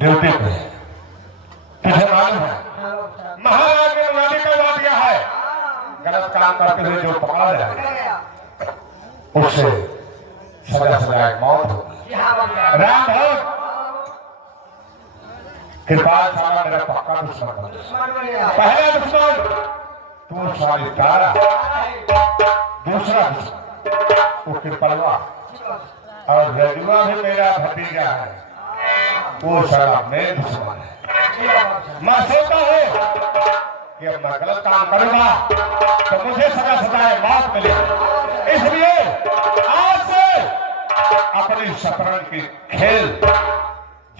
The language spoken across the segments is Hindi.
ड्यूटी पे तुझे मालूम है महाराज ने मुनादी करवा दिया है, गलत काम करते हुए जो पकड़ा जाए उससे सजा सजाए मौत होगी। राम भक्त कृपाल साला मेरा पक्का दुश्मन, पहला दुश्मन तू साली तारा, दूसरा दुश्मन वो कृपलवा, और रजुआ भी मेरा भतीजा है, वो साला मेरे दुश्मन है। मैं सोचता हूँ कि अब मैं गलत काम करूंगा तो मुझे सजा सजाए मौत मिलेगी, इसलिए आज से अपनी शतरंज की खेल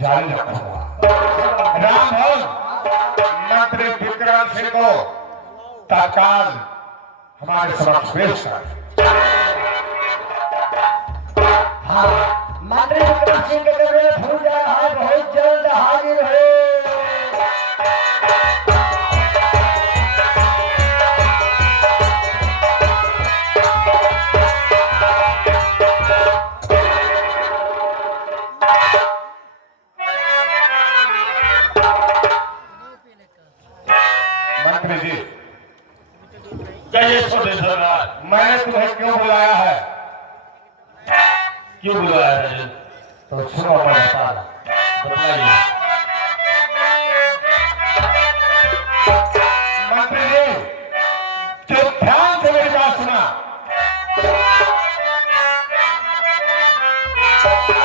जारी रखूंगा। राम भक्त मंत्री विक्रम सिंह को तत्काल हमारे समक्ष पेश कर। हाँ, मंत्री विक्रम सिंह के कमरे फूल जा रहा है, बहुत जल्द हाजिर हो। मंत्री जी मैंने तुम्हें क्यों बुलाया है? क्यों बुलाया है? तो सुनो मैं बताइए। मंत्री जी जो ध्यान से मेरी बात सुना,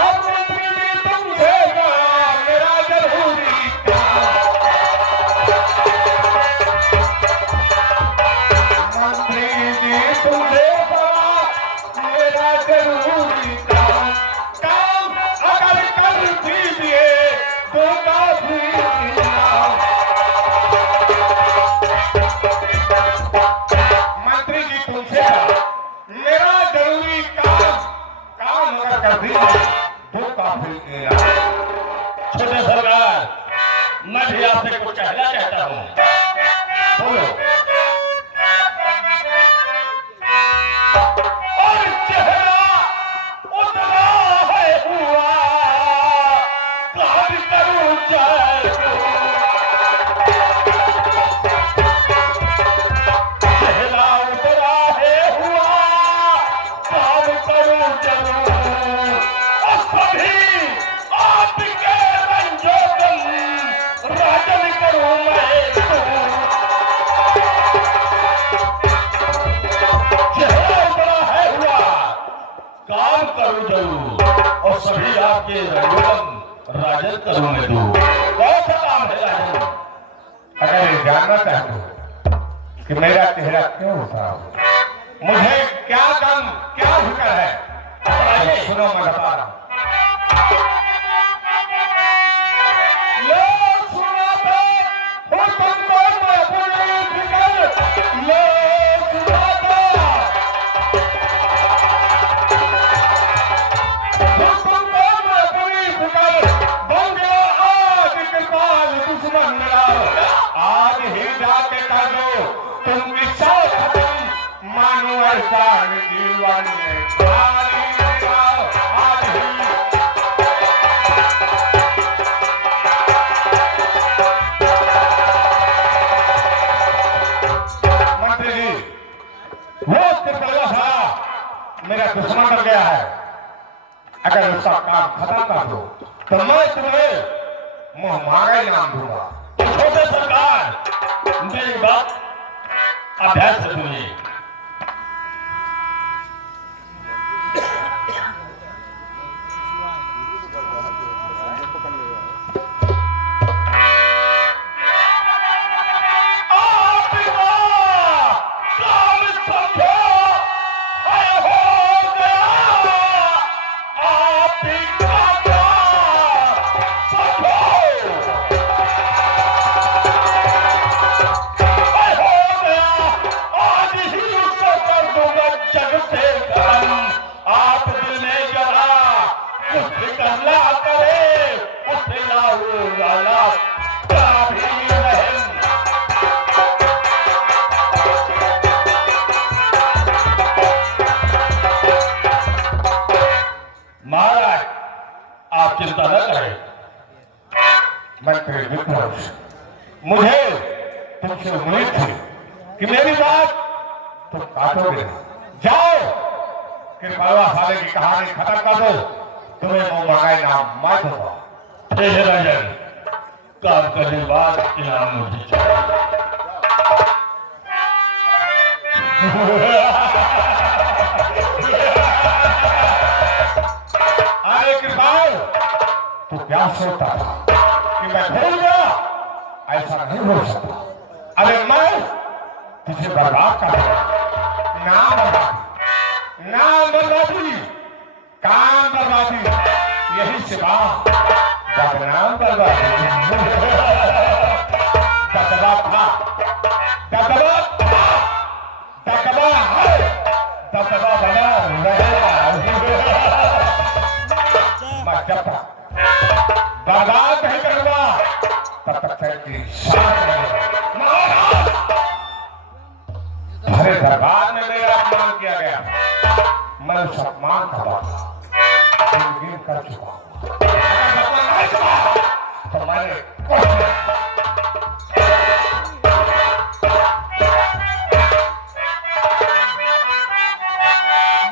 अब मंत्री जी तुमसे मेरा जरूरी काम, मंत्री जी तुमसे मेरा जरूरी काम, काम अगर कर दीजिए तो काफी मंत्री जी तुमसे मेरा जरूरी काम, काम अगर कर दीजिए तो काफी छोटे सरकार, मैं भी आपसे कुछ कहना चाहता हूँ। बोलो। और चेहरा उतना है हुआ, काम करूँ जाए चेहरा उतना है हुआ, काम करूँ जरूर, और सभी आपके रंजोगम राजन करूँ मैं चेहरा उतना है हुआ, काम करूं जरूर, और सभी आपके रंगों राजन करूं मैं तू। कौन सा काम है राजन? अगर ये जानना चाहते हो कि मेरा चेहरा क्यों उतरा हो, मुझे क्या दम क्या फिक्र है, तो सुनो मैं बता रहा हूं। लोग सुनाते हो तुमको मैं अपनी फिक्र, लोग सुनाते हो तुमको मैं अपनी फिक्र, बन गया आज कृपाल दुश्मन मेरा, आज ही जाके कह दो तुम किस्सा खत्म, मानो ऐसा जीवन में खाली जाओ, आज ही मंत्री जी वो कृपया था मेरा दुश्मन बन गया है, अगर उसका काम खत्म कर दो तो मैं तुम्हें मुंह मांगा इनाम दूंगा। छोटे सरकार, मेरी बात अभ्यास से सुनिए। आज ही मंत्री विक्रम, मुझे तुमसे उम्मीद थी कि मेरी बात तुम काटोगे। जाओ, कृपालवा साले की कहानी खत्म कर दो, तुम्हें वो मंगाई नाम मैं दूंगा। ठीक है राजन, काम करने के बाद इनाम मुझे चाहिए। अरे कृपाल, तू क्या सोचता था कि मैं भूल गया? ऐसा नहीं हो सकता। अरे मैं तुझे बर्बाद कर नाम बर्बादी, काम बर्बादी, यही सिवा बदनाम बर्बादी। दबदबा था, दबदबा था, दबदबा है, दबदबा बना रहेगा। मैं जब तक बर्बाद नहीं करूंगा तब तक तेरी शान महाराज भरे दरबार में मेरा अपमान किया गया। मैं उस अपमान का बदला गिन कर चुका हूं। अगर अपमान नहीं चुका तो मैंने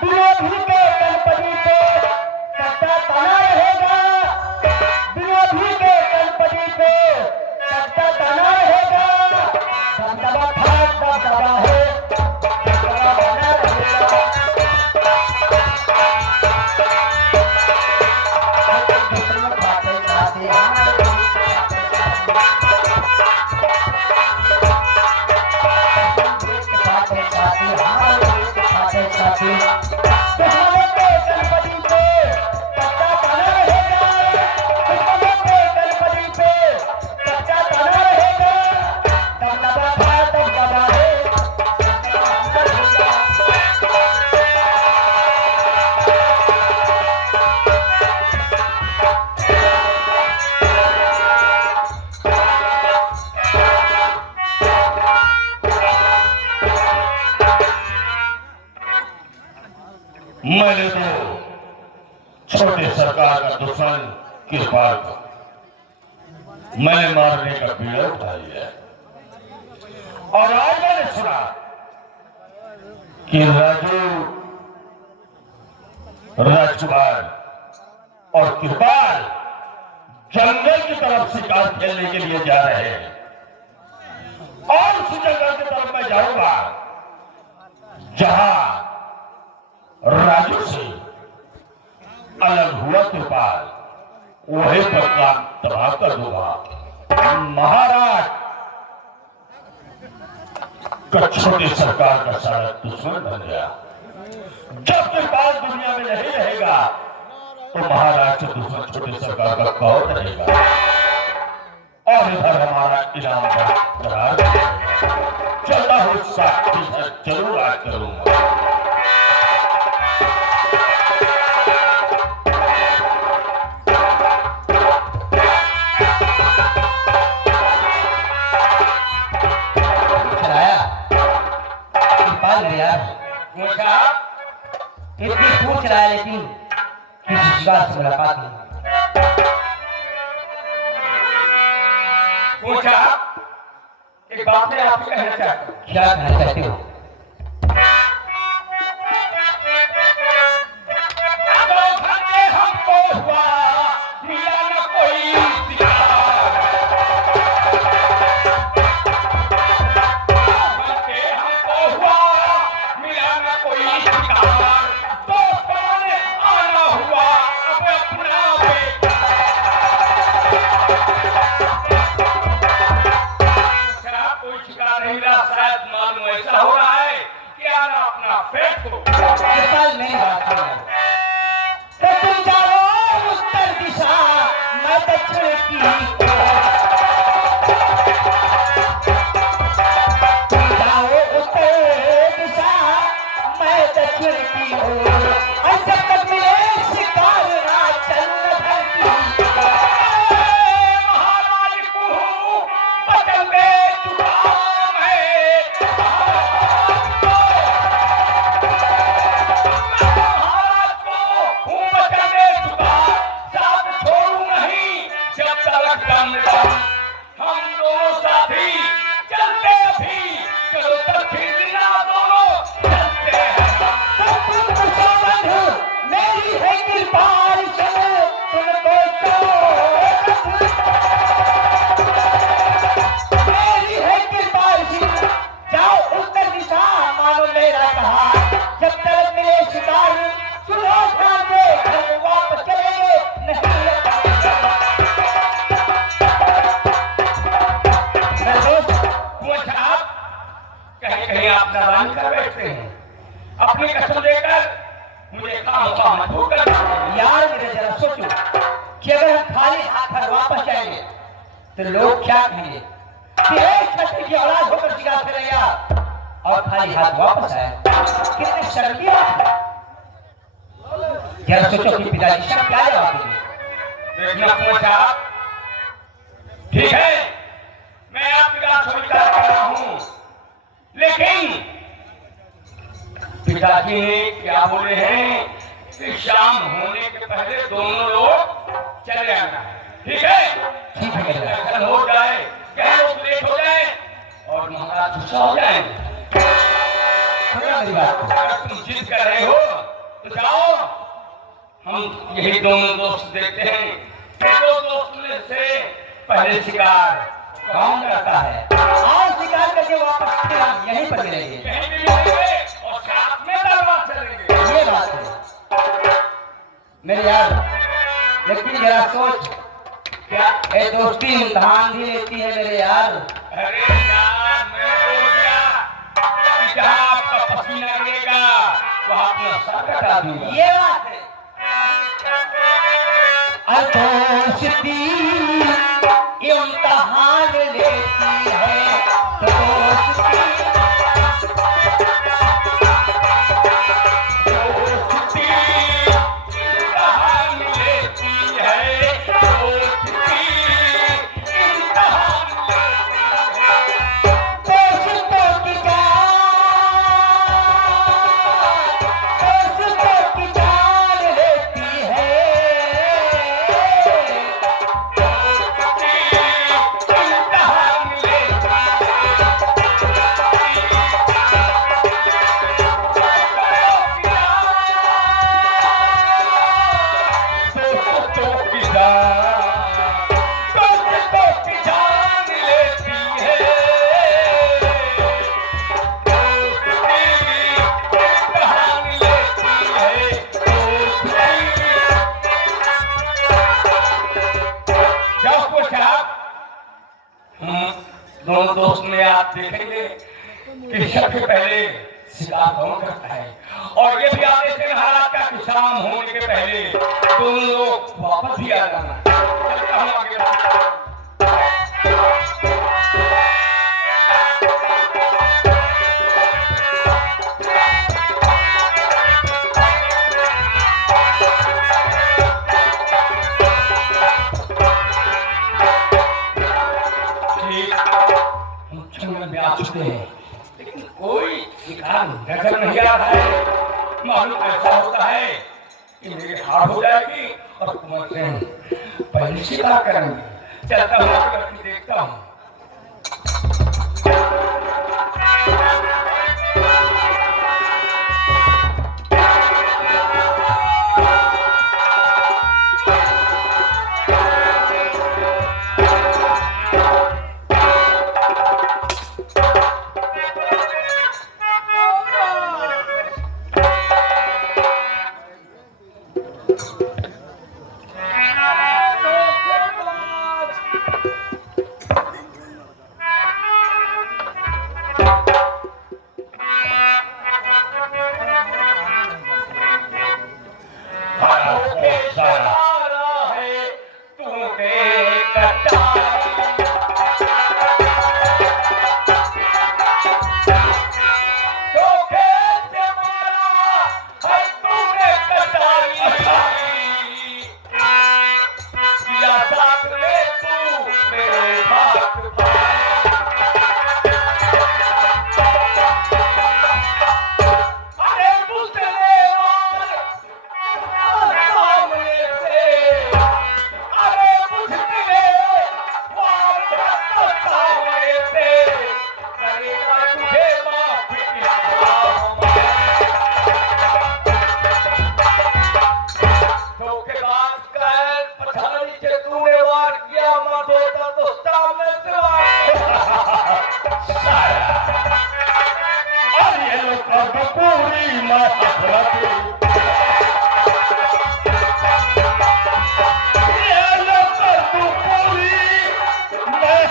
विरोधी के गणपति पे कट्टा तना रहेगा, विरोधी के गणपति पे कट्टा तना रहेगा। दबदबा था, दबदबा है, दबदबा बना रहेगा। दुश्मन खाते खाते मैंने तो छोटे सरकार का दुश्मन कृपाल को मैंने मारने का पीड़ा उठाई है। और आज मैंने सुना कि राजू, राजकुमार और कृपाल जंगल की तरफ शिकार खेलने के लिए जा रहे हैं। और उसी जंगल की तरफ मैं जाऊंगा जहां राजू से अलग हुआ कृपाल, वही पर काम तबाह कर दूंगा। महाराज का छोटी सरकार का सारा दुश्मन बन गया। जब कृपाल दुनिया में नहीं रहेगा तो महाराज से दुश्मन छोटी सरकार का कौन रहेगा? और इधर हमारा इनाम बरकरार रहेगा। चलता हूँ साथी है, जरूर आज करूंगा। इतनी पूछ रहा है लेकिन किसी शिकार से मुलाकात नहीं। पूछा, एक बात मैं आपसे कहना चाहता हूँ। क्या कहना चाहते हो? हमको हुआ मिला न कोई शिकार, हमको हुआ मिला न कोई शिकार, दोस्तों ने आना हुआ अब अपना शराब कोई शिकार नहीं रहा। शायद मालूम ऐसा हो रहा है कि आना अपना पेट को नहीं बात है। तो तुम जाओ उत्तर दिशा, मैं दक्षिण की। तुम जाओ उत्तर दिशा, मैं दक्षिण की ओर। और जब तक मिले शिकार ना चलना धरती। महाराज को बदल में जुकाम है, महाराज को बदल में जुकाम, साथ छोड़ू नहीं जब तक दम दम हम दोनों साथी चलते अभी चलो दक्षिण दिना दोनों चलते हैं मेरी है कृपाल चलो तुमको मेरी है कृपाल जाओ उत्तर दिशा मानो मेरा कहा जब तक मिले शिकार सुनो ध्यान से घर वापस चलेंगे नहीं कहीं कहीं आप नादान कर बैठते हैं अपनी कसम देकर मुझे काम मजबूर कर देते हैं। यार मेरे जरा सोचो कि अगर हम खाली हाथ घर वापस जाएंगे तो लोग क्या कहेंगे कि एक छत्री की औलाद होकर शिकार करेगा और खाली हाथ वापस आए कितने शर्म की बात है। जरा सोचो कि पिताजी सब क्या जवाब देंगे। देखना पूछा ठीक है मैं आपकी बात स्वीकार कर रहा हूँ लेकिन पिताजी ने क्या बोले हैं कि शाम होने के पहले दोनों लोग चले आना है ठीक है दर्शन हो जाए क्या लोग लेट हो जाए और महाराज गुस्सा हो जाए अगर तुम जिद कर रहे हो तो जाओ हम यही दोनों दोस्त देखते हैं कि दो दोस्त में से पहले शिकार कौन करता है आज शिकार करके वापस फिर हम यहीं पर मिलेंगे कहीं भी मिलेंगे और साथ में दरबार चलेंगे ये बात है मेरे यार लेकिन जरा सोच क्या ये दोस्ती इम्तिहान भी लेती है मेरे यार। अरे यार मैं बोल गया कि जहाँ आपका पसीना गिरेगा वहाँ अपना सर कटा दूंगा ये बात है दोस्ती इम्तिहान लेती है दोस्ती इम्तिहान लेती है दोस्ती इम्तिहान दोस्तों की जान लेती है दोनों दोस्त में आप देखेंगे कि सबसे पहले शिकार कौन करता है और ये भी आप देखेंगे हालात का कि शाम होने के पहले दोनों लोग वापस ही आ जाना चलता हूं आगे आ चुके हैं लेकिन कोई शिकार नजर नहीं आ रहा है मालूम ऐसा होता है कि मेरी हार हो जाएगी और तुम्हारे पहले शिकार करेंगे चलता हूँ देखता हूँ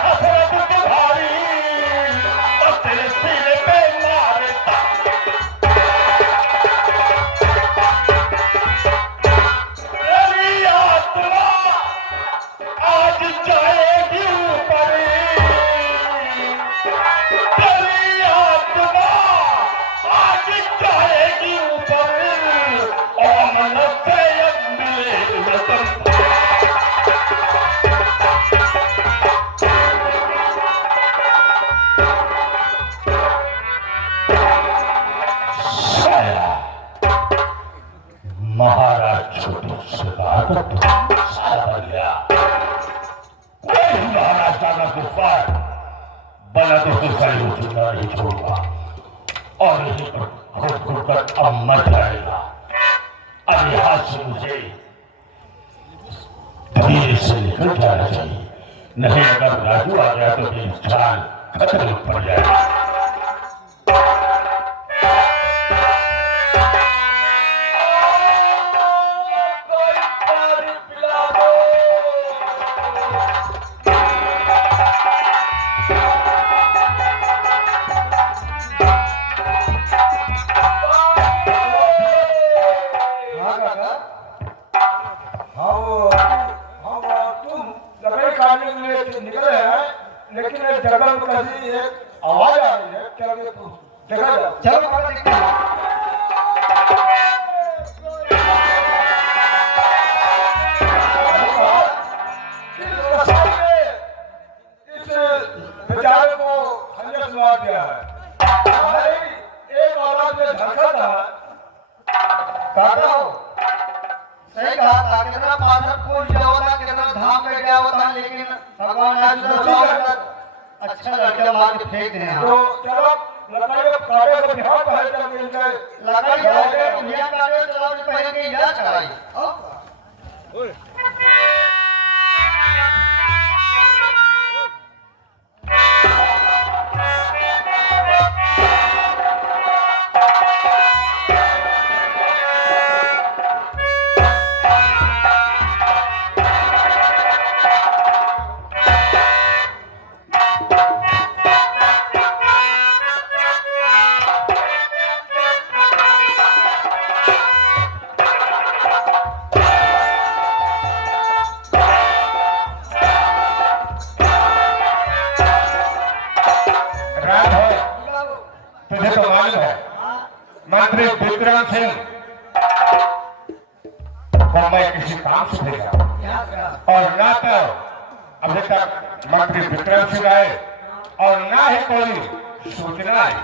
हसरत तुम्हारी और तेरे सीने पे मारे तेरी आत्मा आज जाएगी ऊपर तेरी आत्मा आज जाएगी ऊपर और मन से अब मिले वतन महाराज छोटे सरकार का सारा बन गया कोई भी महाराज का गुफ्तार बना तो उसकी सारी वो जिंदा नहीं छोड़ूंगा और यहीं पर घुट घुट कर अब मर जाएगा अब यहाँ से मुझे धीरे से निकल जाना चाहिए नहीं अगर राजू आ गया तो मेरी जान खतरे में पड़ जाएगी निकले हैं लेकिन एक जगह में कहीं एक आवाज आ रही है क्या देखा जाए चलो बाबा देखते हैं इस बेचारे को खंजर मार दिया है भाई एक औलाद में धड़का था काका हो सही कहा था कितना पाथर फूल गया होता कितना धाम पे गया होता लेकिन भगवान आज तो अच्छा लड़का मार के फेंक दे तो चलो लड़ाई काटे को बिहार पहल कर इनके लगाई जाए भैया काटे चलो पहले के याद चढ़ाई तुझे तो मालूम है मंत्री विक्रम सिंह को मैं किसी काम से भेजा और ना तो अभी तक मंत्री विक्रम सिंह आए और ना ही कोई सूचना आई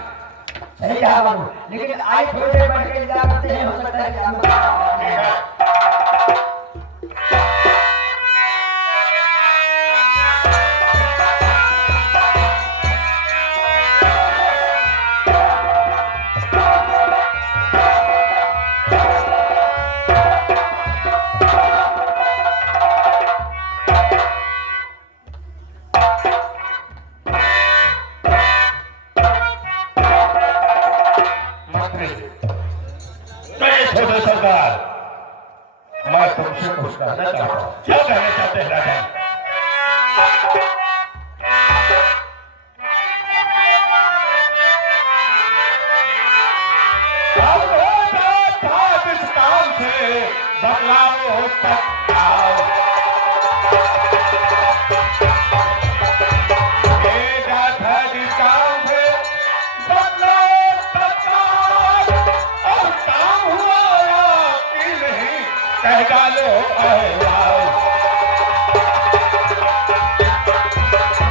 सही कहा बाबू लेकिन आज थोड़ी देर बैठ के इंतजार करते हैं हो सकता है कि हम छोटे सरकार मैं तुमसे कुछ कहना चाहता हूँ क्या कहना चाहते हैं राजा अब हो जाता इस काम से बदलाव हो सकता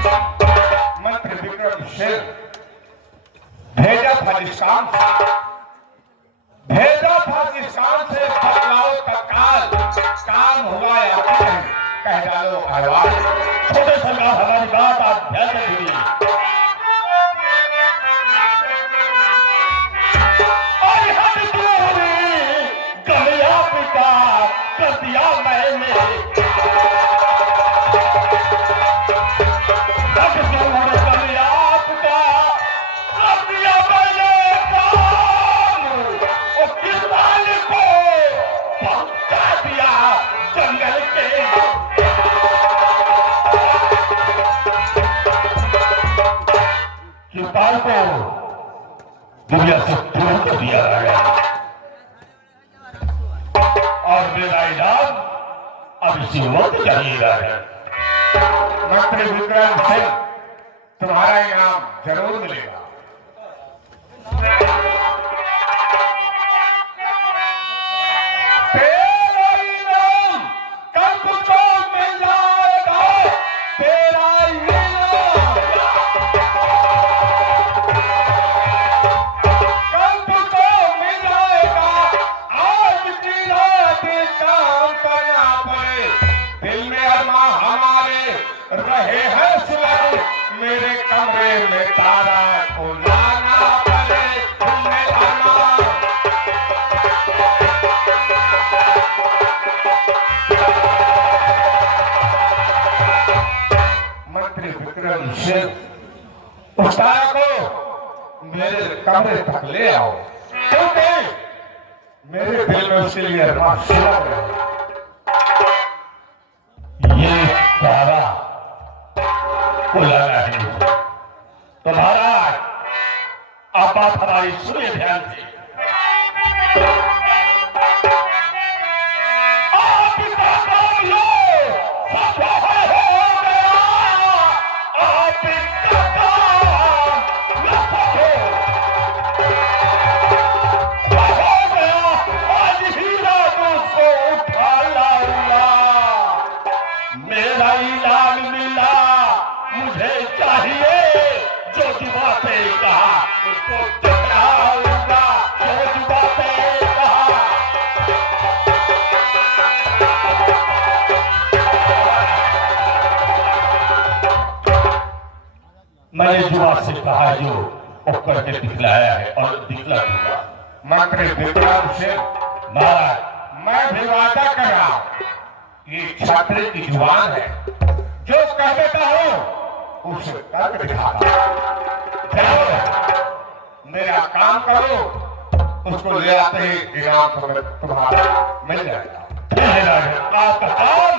मंत्री विक्रम सिंह भेजा था जिस काम से बदलाव का काम हुआ या नहीं कह डालो आवाज छोटे सरकार हमारी बात आप ध्यान से सुनिए कर दिया मैंने सरकार को दुनिया से दूर कर दिया गया और मेरा इनाम अब इसी वक्त चाहिएगा है। मंत्री विक्रम सिंह, तुम्हारा इनाम जरूर मिलेगा। तेरा इनाम कल तुझको मिल जाएगा। तेरा इनाम कल तुझको मिल जाएगा। आज की रात काम करना पड़े। दिल में अरमा हमारे रहे हैं सुलग। मेरे कमरे में तारा को लाना पड़े। दिल में अरमा मंत्री विक्रम सिंह, उस तारा को मेरे कमरे तक ले आओ, क्योंकि मेरे दिल में उसके लिए अरमान सुलग है। ये तारा को लाना है मुझे। तो महाराज, आप बात हमारी सुनिए ध्यान से। आपका काम ये सफल हो गया। आपका काम ये सफल हो गया। आज ही रात उसको उठा लाऊंगा। मेरा इनाम मिला, मुझे चाहिए जो जी बातें कहा उसको टकराऊंगा। जो जी बातें कहा मैंने जुआ से कहा जो वो करके दिखलाया है और दिखला दूंगा। मंत्री विक्रम सिंह, महाराज, मैं भी वादा कर रहा हूं, ये छात्र की जुबान है। जो कह देता हूं उसे करके दिखाता। जाओ, मेरा काम करो, उसको ले आते ही इनाम तुम्हारा मिल जाएगा। आपका काम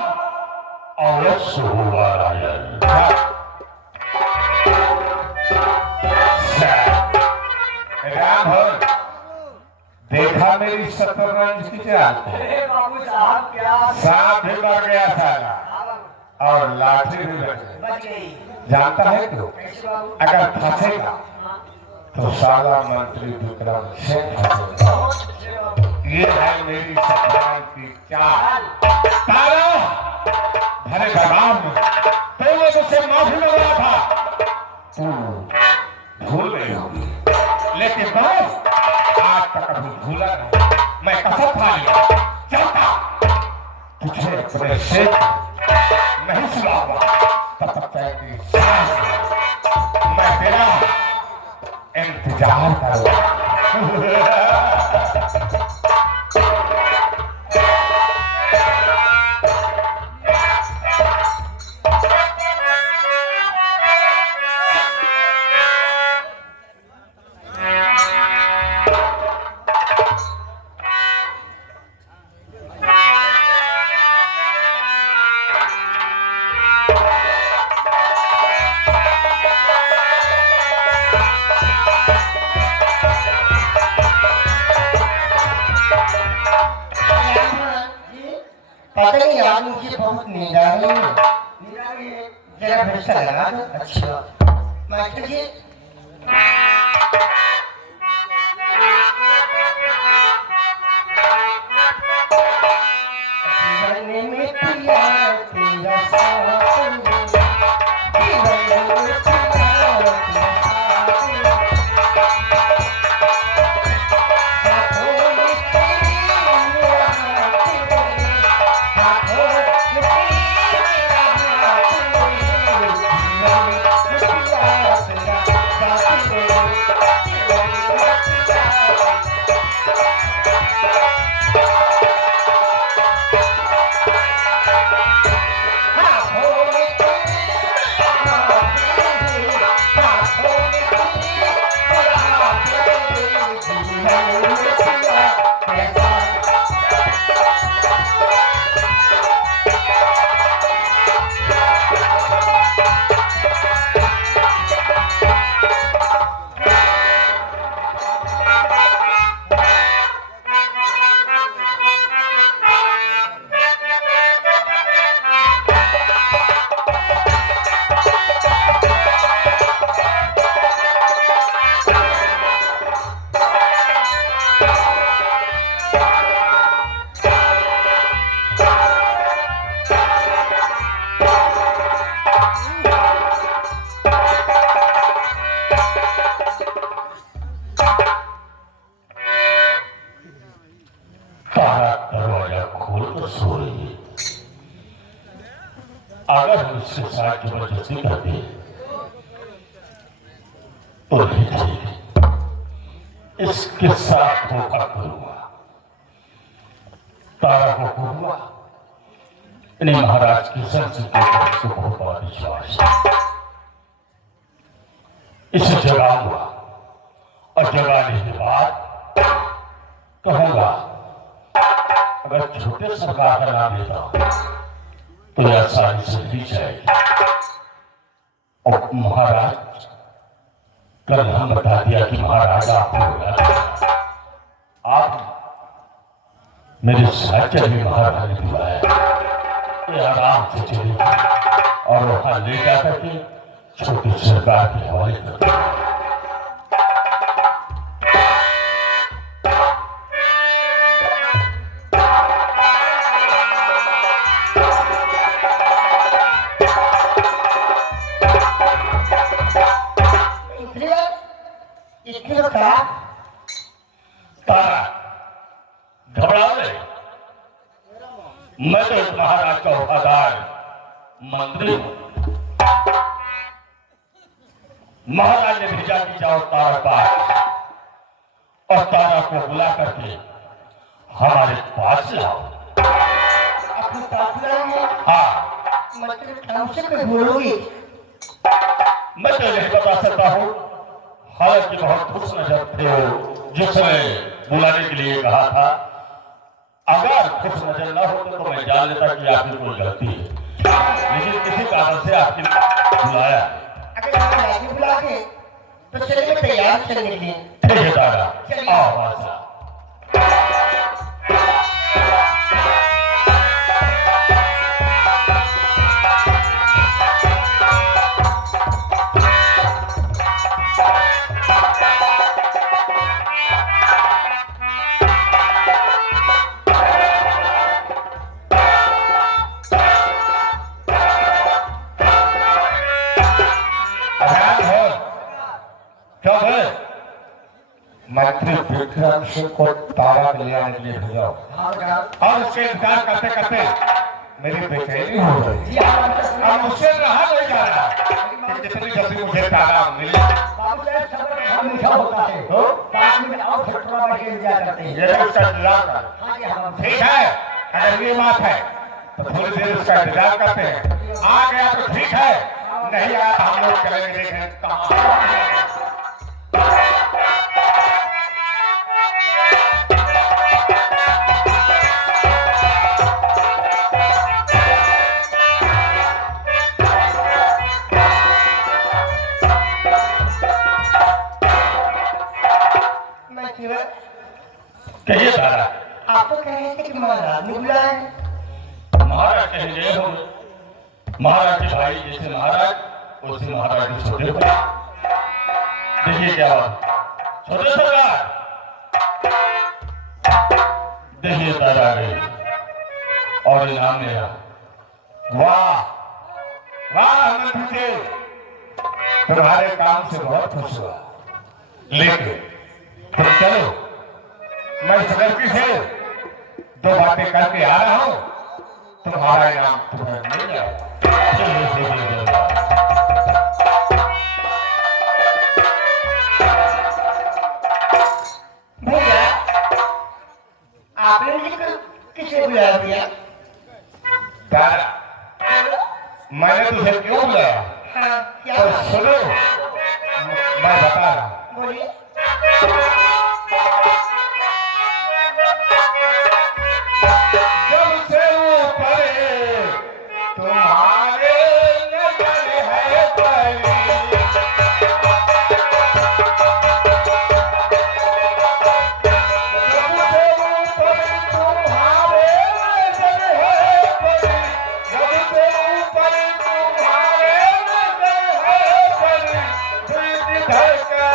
अवश्य हुआ राजन। राम हो, देखा मेरी शतरंज की चाल? बाबू साहब क्या सांप भी मर गया साला और लाठी भी बच गई। जानता है क्यों? कैसे बाबू? अगर फंसेगा तो साला मंत्री विक्रम सिंह फंसेगा। ये है मेरी शतरंज की चाल। तारा भरे दबाव में तूने मुझसे माफी मांगा था, तू भूल गई होगी, लेकिन बस आज तक अभी भूला नहीं। मैं कसम खा लिया, चाहता तुझे अपने से नहीं सुनाऊंगा तब तक तेरी सांस मैं तेरा इंतजार करूंगा। पता नहीं यार, मुझे बहुत नींद आ रही है। जरा भरोसा लगा दो। अच्छा मास्टर जी, जीवन में पिया तेरा साथ, जीवन में पिया तेरा साथ। इसके साथ जबरदस्ती करती है तो नहीं चाहिए, इसके साथ धोखा करूंगा। तारा को कहूंगा इन्हें महाराज की संस्कृति को बहुत बड़ा विश्वास है, इसे जगाऊंगा और जगाने के बाद कहूंगा अगर छोटे सरकार का नाम लेता हूं तो यह सारी जिंदगी जाएगी। और महाराज कल हम बता दिया कि महाराज आप हो गया, आप मेरे साथ चलिए, महाराज ने बुलाया, ये आराम से चलेगी और वहां ले जाकर के छोटी सरकार के हवाले कर दिया। तारा घबराओ नहीं, मैं तो इस महाराज का वफादार मंत्री हूं। महाराज ने भेजा कि जाओ तारा पास और तारा को बुला करके हमारे पास लाओ। अपनी ताकत है। हाँ, मतलब हमसे कोई बोलोगी? मैं तो नहीं बता सकता हूँ, हालांकि बहुत खुश नजर थे हो जिसने बुलाने के लिए कहा था। अगर खुश नजर न होते तो मैं जान लेता कि आपकी कोई गलती है, लेकिन किसी कारण से आपने बुलाया। अगर आपने बुला के तो चलिए तैयार चलने के लिए। ठीक है तारा, आओ बादशाह। मंत्री विक्रम सिंह को तारा दिलाने के लिए भेजाओ और उसके इंतजार करते करते मेरी बेचैनी हो रही है। अब मुझसे रहा नहीं जा रहा कि जितनी जल्दी मुझे तारा मिले। होता है तो 5 मिनट और थोड़ा बैठे इंतजार करते हैं। ये उसका इंतजार कर। ठीक है, अगर ये बात है तो थोड़ी देर उसका इंतजार करते हैं। आ गया तो ठीक है, नहीं आया तो हम लोग चलेंगे देखें कहाँ। कहिए तारा। आप तो कह रहे थे कि महाराज ने बुलाया है। महाराज कहीं गए होंगे, महाराज के भाई जैसे महाराज उसी महाराज के छोटे भाई। देखिए क्या बात, छोटे सरकार देखिए तारा गए और इनाम मेरा। वाह वाह आनंद जी, तुम्हारे काम से बहुत खुश हुआ, लेकिन तुम चलो, मैं सदर्की से 2 बातें करके आ रहा हूं, तुम्हारा इनाम तुम्हें मिल जाएगा। भैया आपने मुझे किसे बुलाया भैया? तारा, मैंने तुझे क्यों बुलाया? हाँ क्या? तो सुनो, मैं बता रहा हूं। बोलिए। जब से ऊपर तुम्हारे नजर है परी, जब से ऊपर तुम्हारे नजर है परी, जब से ऊपर तुम्हारे नजर है परी, दिल धड़का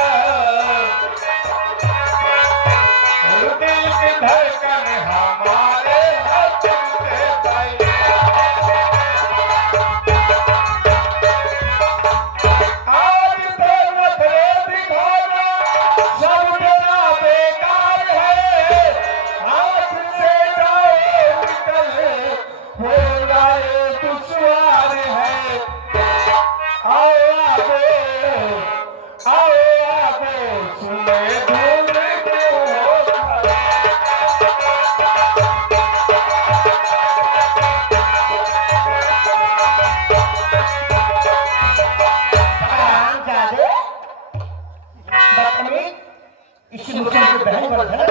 इसी मुझे बहन पर है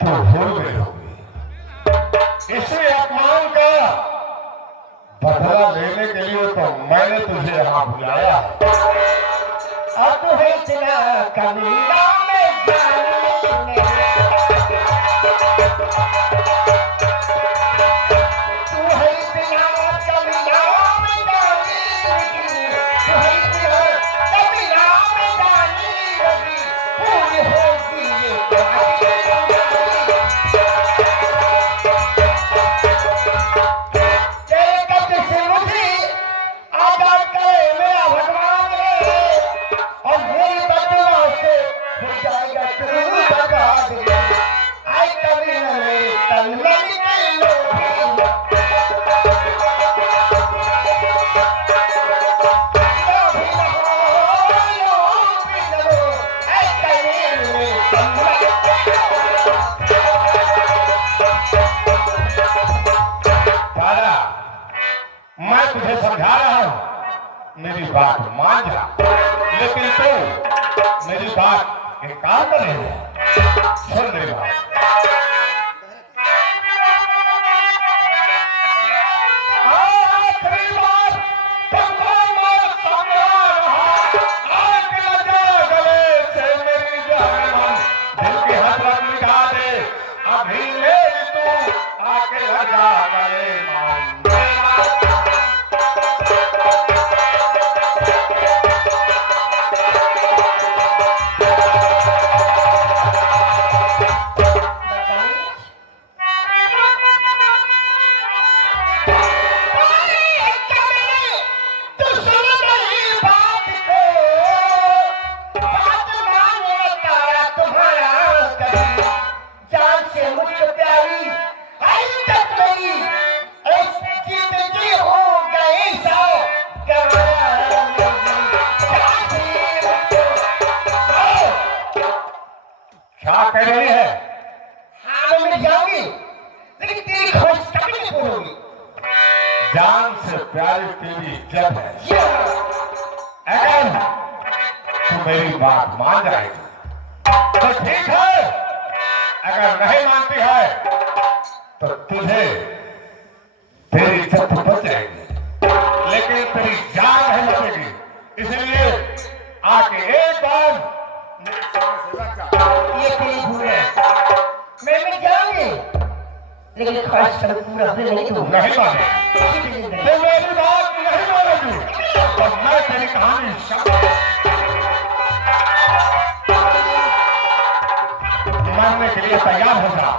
तो भूल गए होगी। इसी अपमान का बदला लेने के लिए तो मैंने तुझे यहाँ बुलाया। अब तो है इतना कमीना में जाने तू है इतना कमीना में जाने तू है इतना कमीना में जाने पूरी होगी ये तेरे कब्र से मुझे आजाद करे मेरा भगवान और मेरी बदुआ से हो जाएगा तू बर्बाद आई कभी न मेरे तन में निकलो मैं तुझे समझा रहा हूँ, मेरी बात मान जा, लेकिन तू मेरी बात इनकार कर रही है। सुन मेरी बात। आखिरी बार तुमको मैं समझा रहा, आग लगा गले से मेरी जान, दिल की हसरत मिटा दे, अभी मेरी तू आके लगा गले मान। क्या कह रही है? हाँ मैं मिल जाऊंगी लेकिन तेरी खोज कभी नहीं पूरी जान से प्यारी तेरी इज्जत है। अगर तू मेरी बात मान जाएगी तो ठीक है, अगर नहीं मानती है तो तुझे तेरी इज्जत तो बच जाएगी, लेकिन तेरी जान नहीं बचेगी। इसलिए आके एक बार ये तेरी भूल है मैं मिल जाऊंगी लेकिन ख्वाहिश कभी पूरा होने नहीं दूंगा नहीं माने, तो मेरी बात नहीं मानेगी तो मैं तेरी कहानी मानने के लिए तैयार हो जा।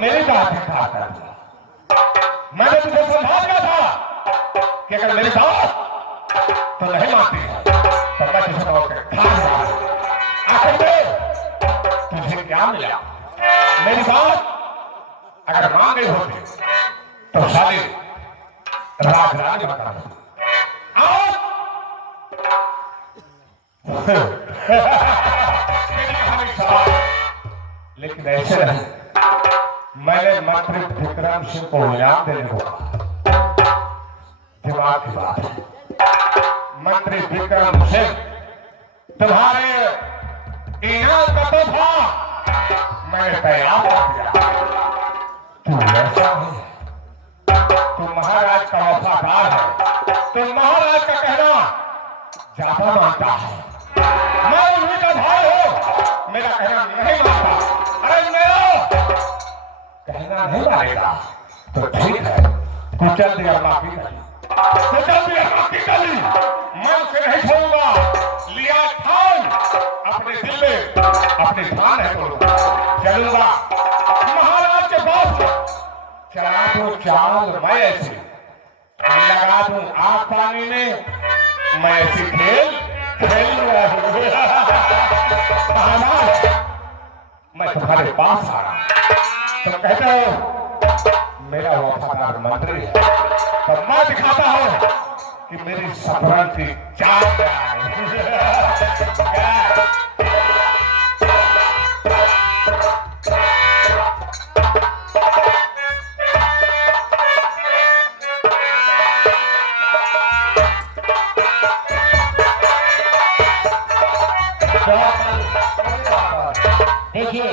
मेरी बात है खा कर मैंने तुझे समझा दिया था कि अगर मेरी बात तो नहीं मानती है तो मैं तुझे तोड़ के खा दूंगा। आखिर में तुझे क्या मिला? मेरी बात अगर मान गई होती तो शादी राजरानी बता देती। लेकिन ऐसे नहीं, मैंने मंत्री विक्रम सिंह को इनाम देने को कहा। दिमाग की बात है, मंत्री विक्रम सिंह तुम्हारे इनाम का तोहफा मैंने तैयार कर दिया। तू ऐसा है, तू महाराज का वफादार है, तू महाराज का कहना ज्यादा मानता है। मैं उन्हीं का भाई हूँ, मेरा कहना नहीं मानता। अरे मेरा कहना नहीं मानेगा तो ठीक है, कुचल दिया माफी करी, कुचल दिया माफी करी, मैं उसे नहीं छोड़ूंगा। लिया ठान अपने दिल में, अपने ठान है तो चलूंगा महाराज के पास। चला तो चाल मैं ऐसी लगा दूं आग पानी में, मैं ऐसी खेल खेल रहा हूं। महाराज, मैं तुम्हारे पास आ रहा, तुम कहते हो मेरा वफादार मंत्री है, तो मैं दिखाता हूं कि मेरी सफरन की चाल क्या है। देखिए,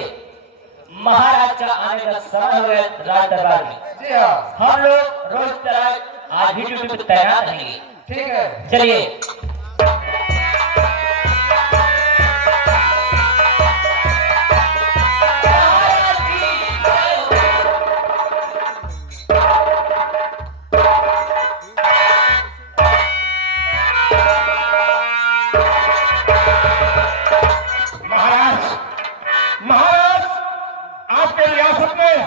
महाराज का आने का समय हो गया राज दरबार में। जी हाँ, हम लोग रोज तरह आज भी ड्यूटी पे तैनात रहेंगे। ठीक है। चलिए। आपके रियासत में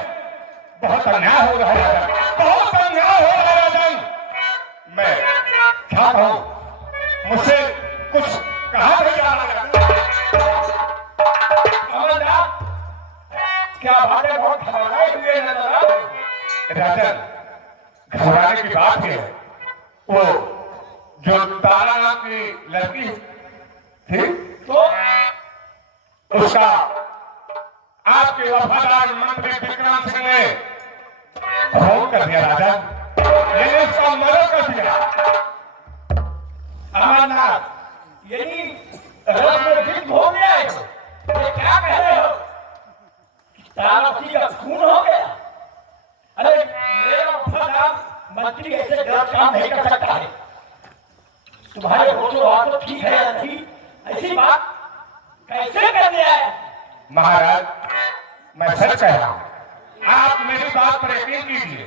बहुत अन्याय हो रहा है, बहुत अन्याय हो रहा है राजन। मैं क्या कहूं, मुझसे कुछ कहा नहीं जा रहा। अमरनाथ, क्या बातें बहुत घबराए हुए नजर। राजन, घबराने की बात है, वो जो तारा नाम की लड़की थी, तो उसका आपके वफादार मंत्री विक्रम सिंह ने फोन कर दिया राजा, यानी उसका मर्डर कर दिया। अमरनाथ, यानी रत्न हो गया है। ये क्या कह रहे हो? तारावती का खून हो गया? अरे मेरा वफादार मंत्री ऐसे गलत काम नहीं कर सकता है। तुम्हारे होशो तो ठीक है या नहीं? ऐसी बात कैसे कर दिया है? महाराज, मैं सच कह रहा हूं, आप मेरी बात पर यकीन कीजिए।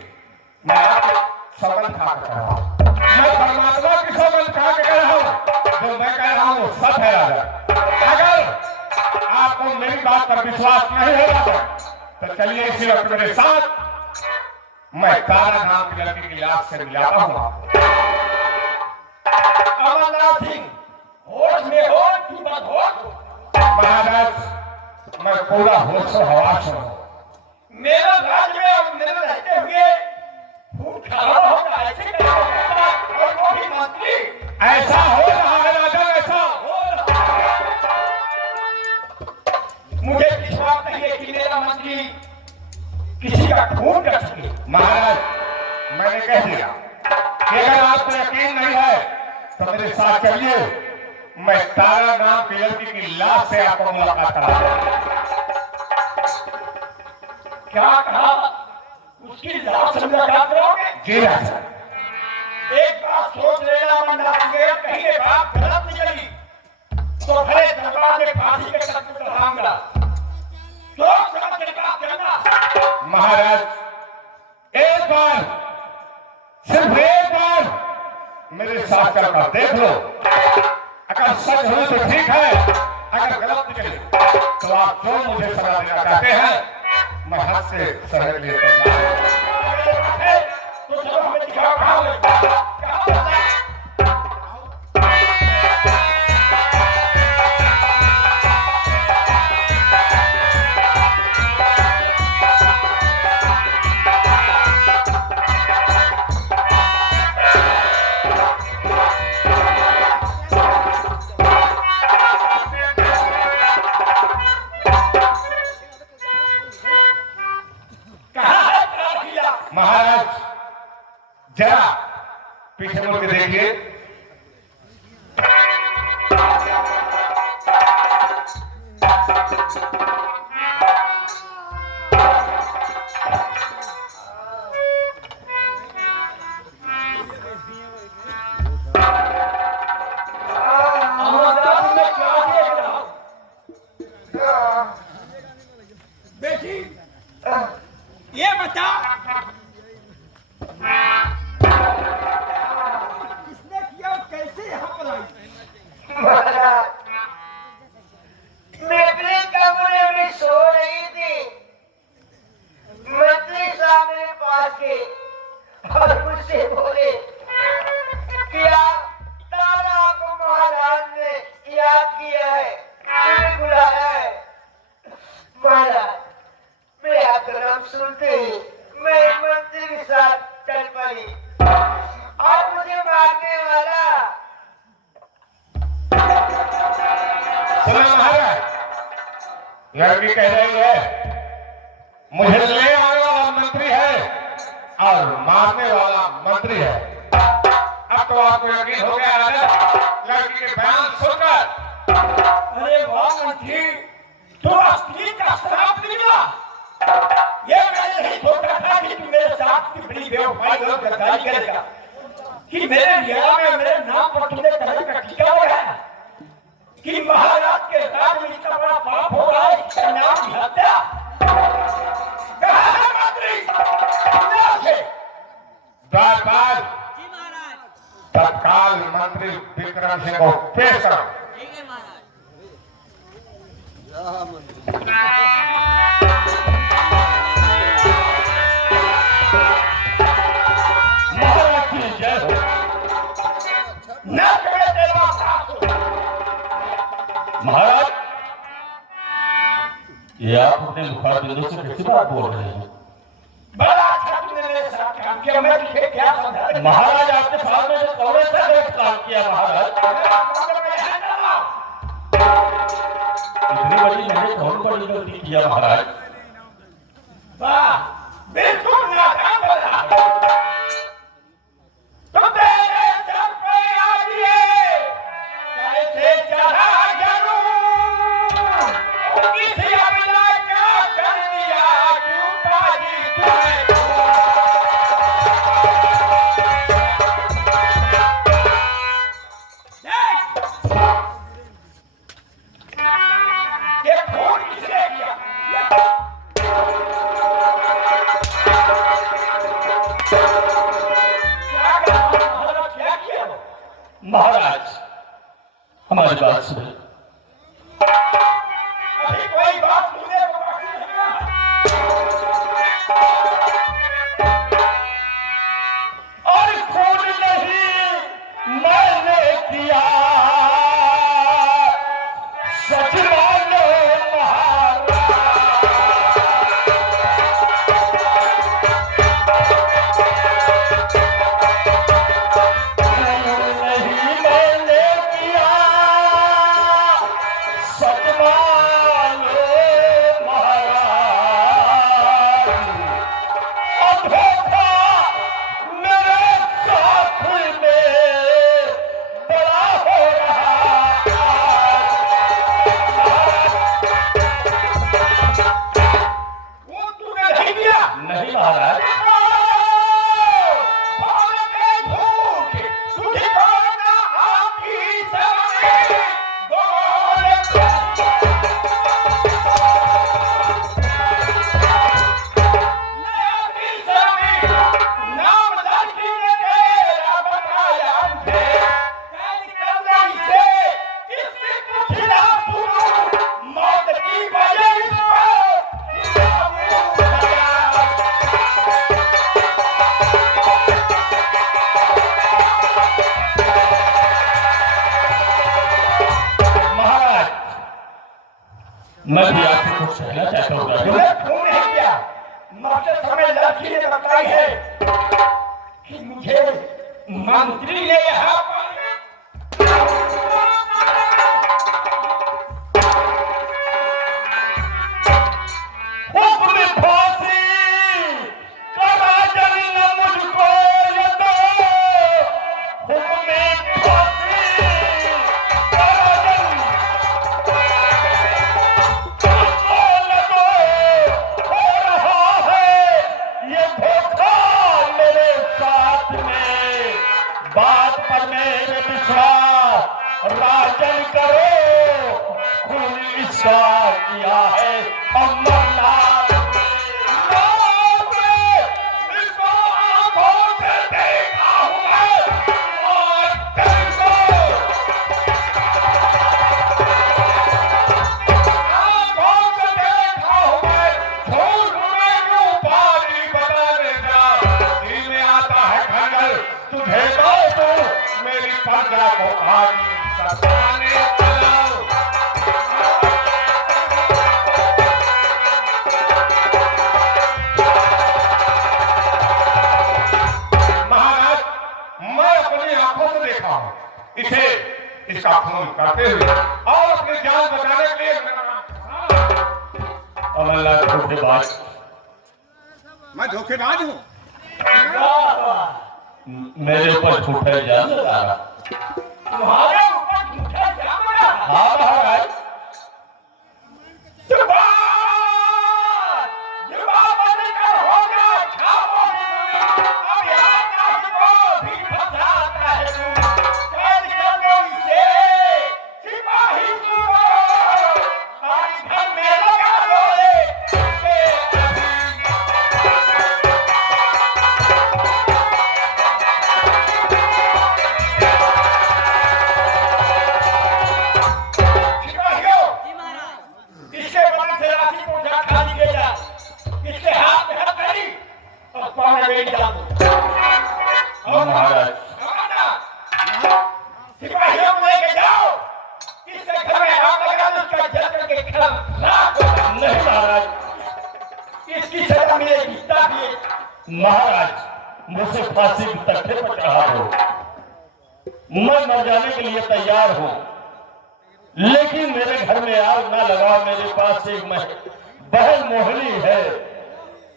मैं आपकी सौगंध खा कर कह रहा हूं, मैं परमात्मा की सौगंध खा के कह रहा हूं, जो मैं कह रहा हूं वो सच है राजा। अगर आपको मेरी बात पर विश्वास नहीं हो रहा तो चलिए इसी वक्त मेरे साथ, मैं तारा नाम की लड़की की लाश से मिलाता हूं आपको। अमरनाथ सिंह, होश में हो कि बदहोश हो? महाराज, मैं पूरा होश और हवास हूं। मेरा राज्य में अब मेरे रहते हुए खून खराब होगा, ऐसे क्या होगा? और वो भी मंत्री? ऐसा हो रहा है राजा, ऐसा हो रहा है। मुझे विश्वास नहीं है कि मेरा मंत्री किसी का खून कर सके। महाराज, मैंने कह दिया कि अगर आपको यकीन नहीं है तो मेरे साथ चलिए, मैं तारा नाम की लड़की की लाश से आपको मुलाकात करा दूंगा। क्या कहा? उसकी लाश से मुलाकात करोगे? जी राजा। एक बात सोच लेना अमरनाथ सिंह, कहीं ये बात गलत निकली तो भले दरबार में फांसी के तख्त पर चढ़ाऊंगा। सोच समझ के बात करना। महाराज, एक बार, सिर्फ एक बार मेरे साथ चलकर देख लो। अगर सच हो तो ठीक है, अगर गलत निकले तो आप जो मुझे सजा देना चाहते हैं मैं हद से सहज लेकर तो चलो हमें दिखाओ कहाँ है? कहाँ है? महाराज, जरा पीछे मुड़ के देखिए। बेटी, ये बता किसने किया और कैसे यहाँ पर आई? लड़की कह रही है मुझे ले आने वाला मंत्री है और मारने वाला मंत्री है। अब तो आपको यकीन हो गया है लड़की के बयान सुनकर। अरे वाह मंत्री, तो असली का श्राप निकला। ये मैंने नहीं सोचा था कि तू मेरे साथ की बड़ी बेवफाई और गद्दारी करेगा, कि मेरे रिया में मेरे नाम पर तुमने कलंक का टीका लगाया, कि महाराज के राज में इतना बड़ा पाप हो रहा है कि कन्या की हत्या। कहाँ है मंत्री? कन्या से द्वारपाल तत्काल मंत्री विक्रम सिंह को पेश करो। महाराज की जय हो। न करे तेरा साथ। महाराज, ये आप अपने मुखारबिंदों से कैसी बात बोल रहे हैं? बड़ा अच्छा तुमने मेरे साथ काम किया, मैं तुझे क्या समझा। महाराज, आपके साथ में जो कौन सा गलत काम किया महाराज? इतनी बड़ी मैंने कौन बड़ी गलती किया महाराज? वाह, बिल्कुल नाकाम बना। तो तेरे सर पे आ दिए कैसे चढ़ा जरूर, किसी अबला का कर दिया क्यों पाजी तूने। ये खून किसने किया? क्या किया? महाराज, हमारी बात सुनिए। अभी कोई बात सुनने को बाकी और खून नहीं मैंने किया, सच मानो महाराज। खून नहीं मैंने किया, सच मानो महाराज। अब धोखा मेरे साथ में बड़ा हो रहा। वो तूने नहीं किया। नहीं महाराज, मौत की वजह महाराज, मैं भी आपसे कुछ कहना चाहता हूँ राजू। तुमने खून नहीं किया। मौके समय लड़की ने बताई है कि मुझे मंत्री ने यहाँ पर हुक्म फांसी का राजन न मुझको ये दो। हुक्म फांसी का राजन मुझको न दो। हो रहा है ये धोखा मेरे साथ में, बात पर मेरे विश्वास राजन करो। खून इसका किया है अमरनाथ। इसको आंखों से देखा हूं मैं और तुमको आंखों से देखा हूं मैं। झूठ में क्यों पानी बताने जा, दिल में आता है खंजर तुझे दो तू मेरी प्रजा को भागी सताने चलो। महाराज, मैं अपनी आंखों से देखा हूं इसे इसका खून करते हुए और अपनी जान बचाने के लिए अमरनाथ धोखेबाज। मैं धोखेबाज हूँ? मेरे ऊपर झूठा इल्जाम लगा रहा। तुम्हारे ऊपर झूठा इल्जाम लगा? हाँ महाराज। जुबान बंद कर, हो गया खामोश। अब यार को भी फंसाता है तू। कैद कर दो इसे, सिपाही सुनो, और घर में लगा दो रे के सिपाहियों, इसके बदन से राशि को उठा खाली ले जा। इसके हाथ में हथकड़ी और पाँव में बेड़ी डाल दो। और महाराज। सिपाहियों को लेके जाओ, इसके घर में आग लगा दो, उसका जल करके घर राख हो जाए। नहीं महाराज। इसकी सजा मिलेगी ताकि महाराज मुझे फांसी के तख्ते पर चढ़ा दो। मैं मर जाने के लिए तैयार हूँ, लेकिन मेरे घर में आग ना लगाओ। मेरे पास एक बहन मोहिनी है,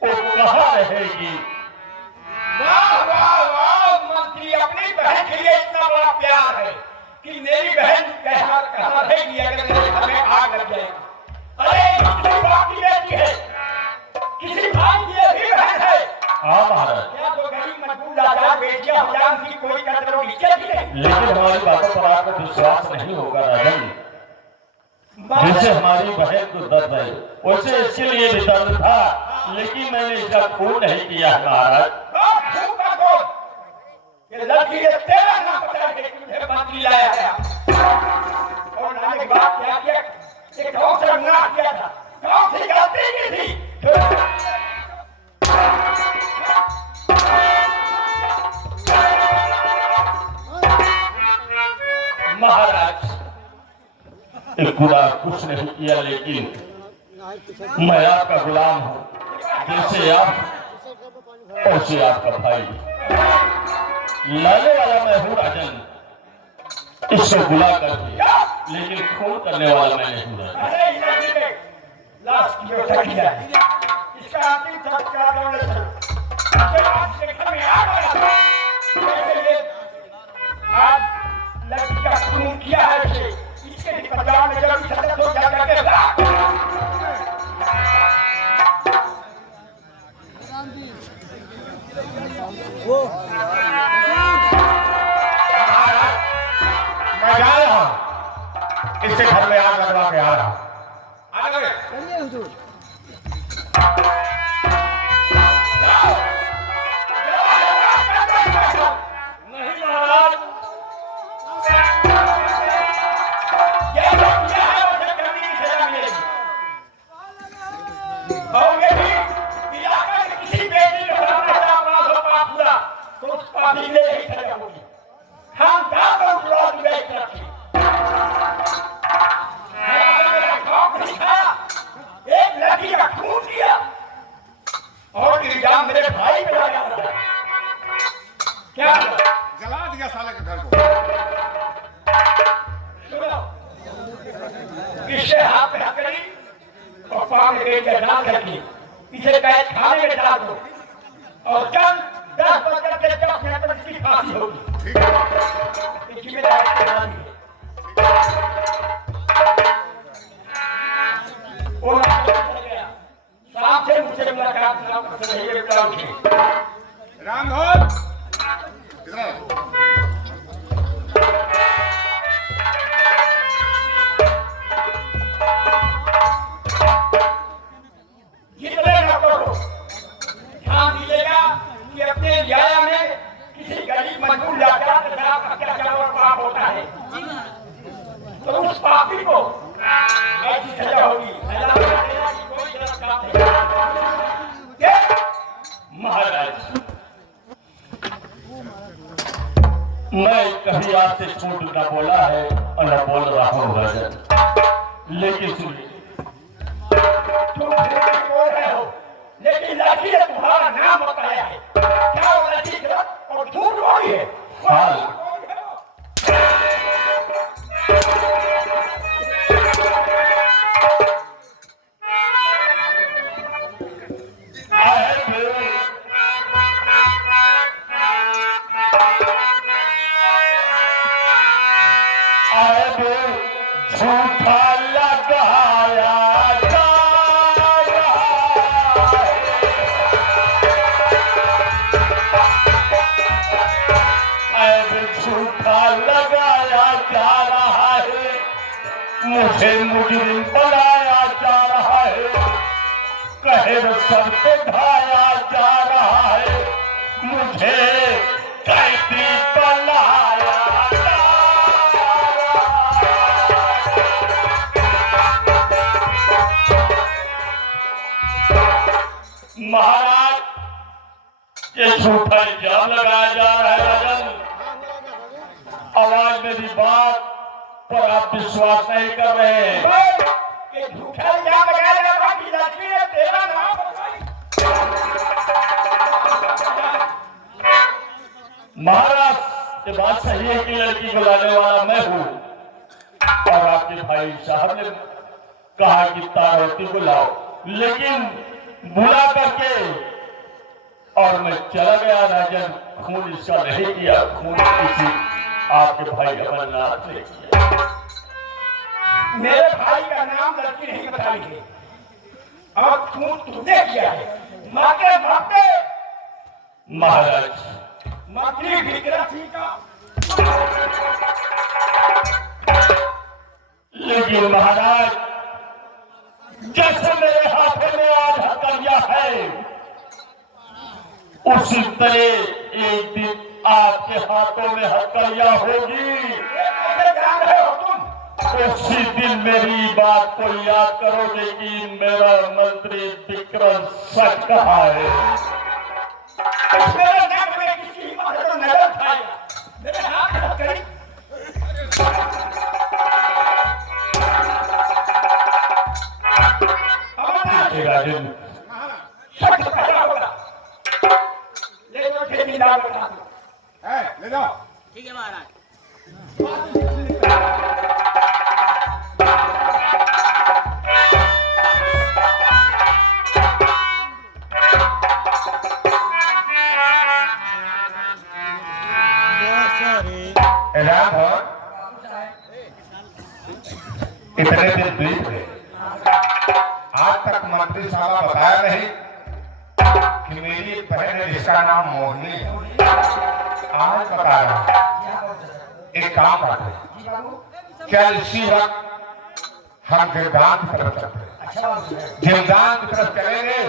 वो कहाँ रहेगी? वाह वाह वाह, मंत्री अपनी बहन के लिए इतना बड़ा प्यार है कि मेरी बहन कहाँ कहाँ रहेगी अगर मेरे घर में आग लग जाएगी। अरे किसी बाप की बेटी है, किसी भाई की ये भी बहन है। हाँ महाराज। क्या तो गरीब मजबूर लाचार बेटियां हो जाए, उनकी कोई कदर और इज्जत ही नहीं। लेकिन हमारी बातों पर आपको विश्वास नहीं होगा राजन। जैसे हमारी बहन को दर्द है वैसे इसके लिए भी दर्द था, लेकिन मैंने इसका खून नहीं किया है महाराज। ये लड़की ये तेरा नाम बता के तुझे मंत्री लाया है, और लाने के बाद क्या किया? ये कौन सा गुनाह किया था? कौन सी गलती की थी? महाराज एक गुनाह कुछ नहीं किया, लेकिन मैं आपका गुलाम हूँ। जैसे आप वैसे आपका भाई। लाने वाला मैं हूँ राजन, इसको बुला करके, लेकिन खून करने वाला मैं नहीं हूँ राजन। अरे ये लड़की ने लाश की व्यवस्था की जाए, इसका अंतिम संस्कार करने से इसके बाद इसके घर में आग लगा दो। जैसे ये आज लड़की का खून किया है इसे, इसके भी पंजाब में जब सतत हो जा करके मैं जा रहा हूँ, इसके घर में आग लगवा के आ रहा हूँ। नहीं महाराज, ये जो किया है उसे करने की सजा मिलेगी। और ये भी कि अगर किसी बेटी के सामने ऐसा अपराध हो पाप हुआ तो उस पापी ने यही सजा होगी। हम जाकर उस रात में एक रखी मेरा खौफ नहीं खाया, एक लड़की का खून किया और इल्जाम मेरे भाई पे लगा रहा है। क्या जला दिया साले के घर को। सुनो, इससे हाथ में हथकड़ी और पाँव में बेड़ी डाल करके इसे कैद खाने में डाल दो, और चंद 10 मिनट में इसकी फांसी होगी। ठीक है। ये जिम्मेदारी के नाम है। वो रात को चल गया, शाम से मुझसे मुलाकात ना कर रही है बुलाओ की। रामधन इधर आओ। जितने नौकर हो, ध्यान दीजिएगा कि अपने न्याय में किसी गरीब मजबूर लाचार के साथ अत्याचार और पाप होता है तो उस पापी को ऐसी सजा होगी। अल्लाह का देना कि कोई गलत काम नहीं। ये महाराज मैं कभी आपसे झूठ न बोला है और न बोल रहा हूँ राजन, लेकिन सुनिए, तुम झूठ बोल रहे हो, लेकिन लड़की ने तुम्हारा नाम बताया है। क्या वो लड़की गलत और झूठ बोली है? हाँ। झूठा लगाया जा रहा है, झूठा लगाया जा रहा है, मुझे मुजरिम बनाया जा रहा है, कहर सर पे ढाया जा रहा है, मुझे कैदी बनाया जा रहा है। महाराज, ये झूठा इल्जाम लगाया जा रहा है राजन। आवाज मेरी बात पर आप विश्वास नहीं कर रहे हैं। ये झूठा इल्जाम लगाया जा रहा है कि लड़की ने तेरा नाम बताई। महाराज, ये बात सही है कि लड़की को लाने वाला मैं हूँ और आपके भाई साहब ने कहा कि तारावती को लाओ, लेकिन बुला करके और मैं चला गया राजन। खून इसका नहीं किया, खून किसी आपके भाई अमरनाथ ने किया। मेरे भाई का नाम लड़की नहीं बताई है और खून तूने किया है। मारते मारते महाराज, मंत्री विक्रम सिंह का। लेकिन महाराज, जैसे मेरे हाथों में आज हथकड़िया है, उसी तरह एक दिन आपके हाथों में हथकड़िया होगी। कैसे जान रहे हो तुम? उसी दिन मेरी बात को याद करोगे कि मेरा मंत्री विक्रम सच कहा है। मेरे नाक में किसी हिम्मत है तो नजर उठाएगा। मेरे हाथ में हथकड़ी। राजन, सच कहना होगा। ले लो ठेकेदार बता दो। ले जाओ। ठीक है महाराज। राघव, इतने दिन बीत गए, आज तक मंत्री साहब बताया नहीं कि मेरी बहन है जिसका नाम मोहिनी है। आज बता रहा हूं। एक काम करते हैं, चल इसी वक्त हम गिरदान की तरफ चलते हैं। गिरदान की तरफ चलेंगे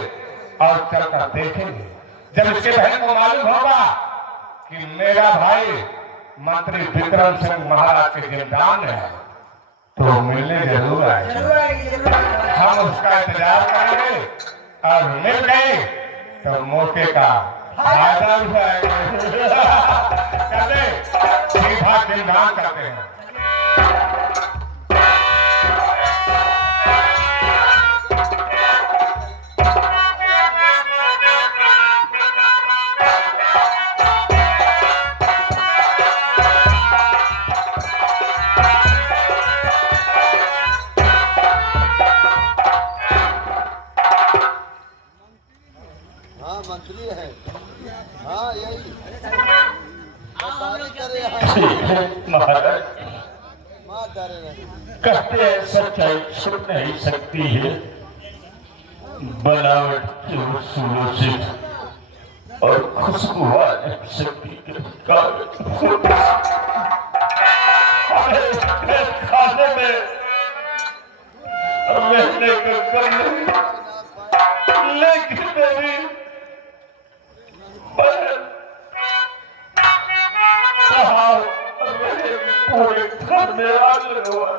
और चलकर देखेंगे। जब इसके बहन को मालूम होगा कि मेरा भाई मंत्री विक्रम सिंह महाराज के गिरदान है, तो मिलने जरूर आएंगे। हम उसका इंतजार करेंगे और मिल गए तो मौके का फायदा उठाएंगे। चले सीधा गिरदान करते हैं। हाँ मंत्री है। हाँ यही महाराज, माँ डरे नहीं। कहते हैं सच्चाई छुप नहीं सकती है, बनावट के उसूलों से और खुशबू आ नहीं सकती के कागज खाने में रहने का कम नहीं, लेकिन मेरी बहन कहा पूरे घर में आग हुआ।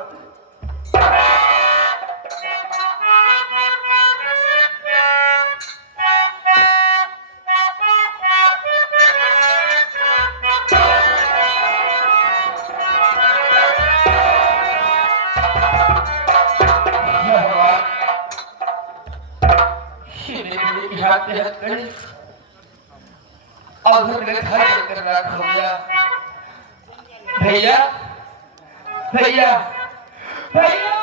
और मेरे घर चलकर राख हो गया। भैया भैया भैया